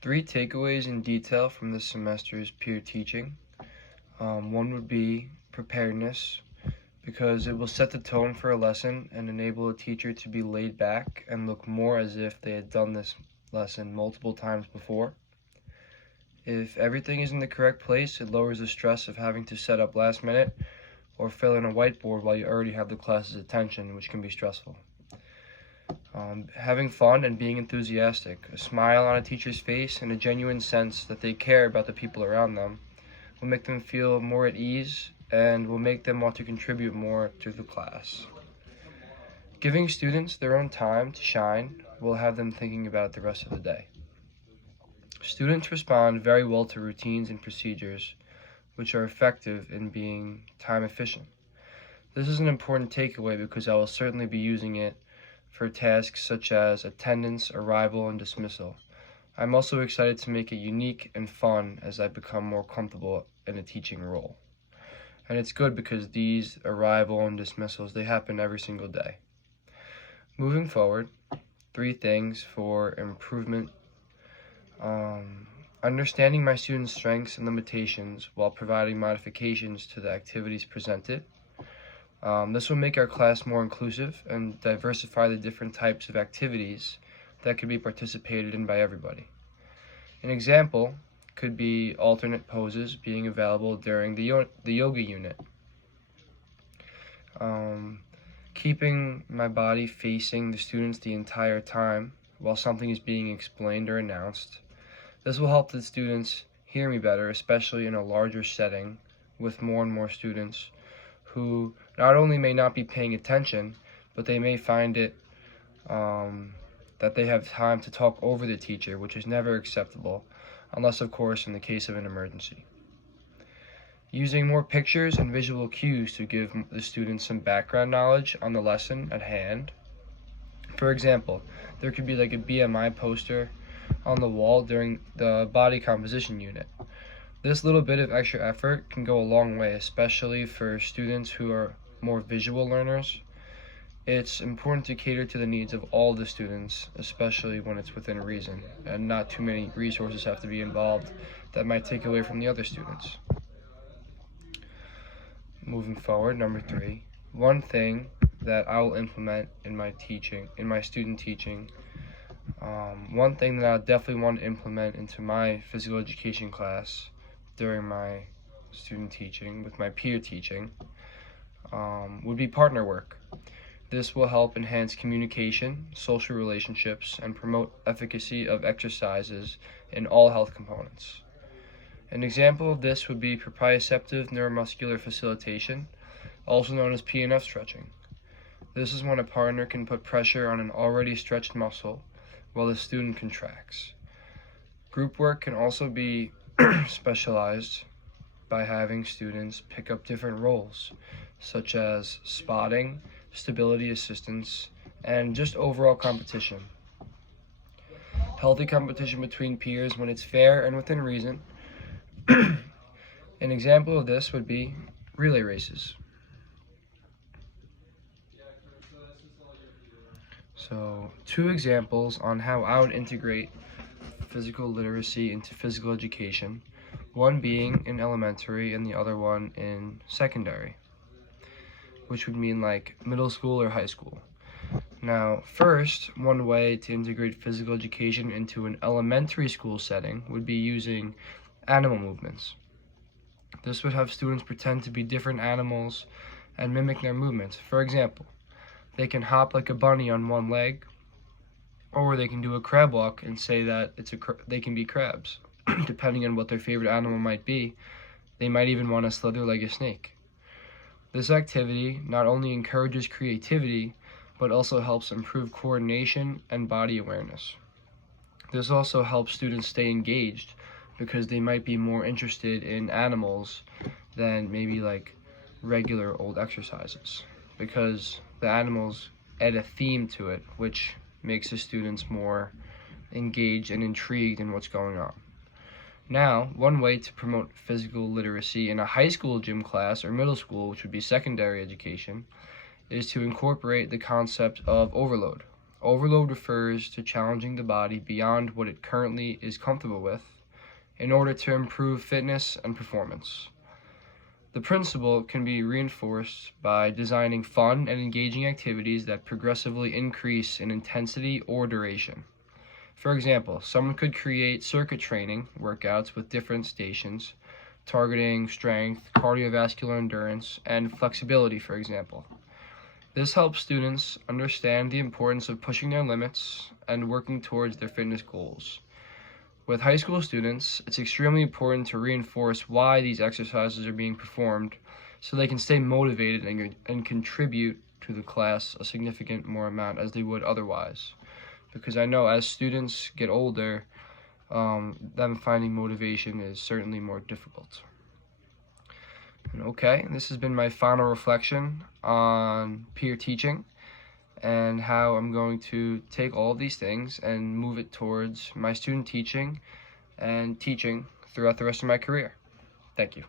Three takeaways in detail from this semester's peer teaching. One would be preparedness, because it will set the tone for a lesson and enable a teacher to be laid back and look more as if they had done this lesson multiple times before. If everything is in the correct place, it lowers the stress of having to set up last minute or fill in a whiteboard while you already have the class's attention, which can be stressful. Having fun and being enthusiastic, a smile on a teacher's face and a genuine sense that they care about the people around them will make them feel more at ease and will make them want to contribute more to the class. Giving students their own time to shine will have them thinking about it the rest of the day. Students respond very well to routines and procedures, which are effective in being time efficient. This is an important takeaway because I will certainly be using it for tasks such as attendance, arrival, and dismissal. I'm also excited to make it unique and fun as I become more comfortable in a teaching role. And it's good because these arrival and dismissals, they happen every single day. Moving forward, 3 things for improvement. Understanding my students' strengths and limitations while providing modifications to the activities presented. This will make our class more inclusive and diversify the different types of activities that could be participated in by everybody. An example could be alternate poses being available during the yoga unit. Keeping my body facing the students the entire time while something is being explained or announced. This will help the students hear me better, especially in a larger setting with more and more students who not only may not be paying attention, but they may find it that they have time to talk over the teacher, which is never acceptable, unless of course in the case of an emergency. Using more pictures and visual cues to give the students some background knowledge on the lesson at hand. For example, there could be like a BMI poster on the wall during the body composition unit. This little bit of extra effort can go a long way, especially for students who are more visual learners. It's important to cater to the needs of all the students, especially when it's within reason, and not too many resources have to be involved that might take away from the other students. Moving forward, number 3, one thing that I will implement in my student teaching, one thing that I definitely want to implement into my physical education class during my student teaching, with my peer teaching, would be partner work. This will help enhance communication, social relationships, and promote efficacy of exercises in all health components. An example of this would be proprioceptive neuromuscular facilitation, also known as PNF stretching. This is when a partner can put pressure on an already stretched muscle while the student contracts. Group work can also be specialized by having students pick up different roles, such as spotting, stability assistance, and just overall competition. Healthy competition between peers when it's fair and within reason. An example of this would be relay races. So, 2 examples on how I would integrate physical literacy into physical education, one being in elementary and the other one in secondary, which would mean like middle school or high school. Now, first, one way to integrate physical education into an elementary school setting would be using animal movements. This would have students pretend to be different animals and mimic their movements. For example, they can hop like a bunny on one leg, or they can do a crab walk and say that they can be crabs. Depending on what their favorite animal might be, they might even want to slither like a snake. This activity not only encourages creativity, but also helps improve coordination and body awareness. This also helps students stay engaged because they might be more interested in animals than maybe like regular old exercises, because the animals add a theme to it, which makes the students more engaged and intrigued in what's going on. Now, one way to promote physical literacy in a high school gym class or middle school, which would be secondary education, is to incorporate the concept of overload. Overload refers to challenging the body beyond what it currently is comfortable with in order to improve fitness and performance. The principle can be reinforced by designing fun and engaging activities that progressively increase in intensity or duration. For example, someone could create circuit training workouts with different stations, targeting strength, cardiovascular endurance, and flexibility, for example. This helps students understand the importance of pushing their limits and working towards their fitness goals. With high school students, it's extremely important to reinforce why these exercises are being performed so they can stay motivated and contribute to the class a significant more amount as they would otherwise. Because I know as students get older, them finding motivation is certainly more difficult. Okay, this has been my final reflection on peer teaching and how I'm going to take all of these things and move it towards my student teaching and teaching throughout the rest of my career. Thank you.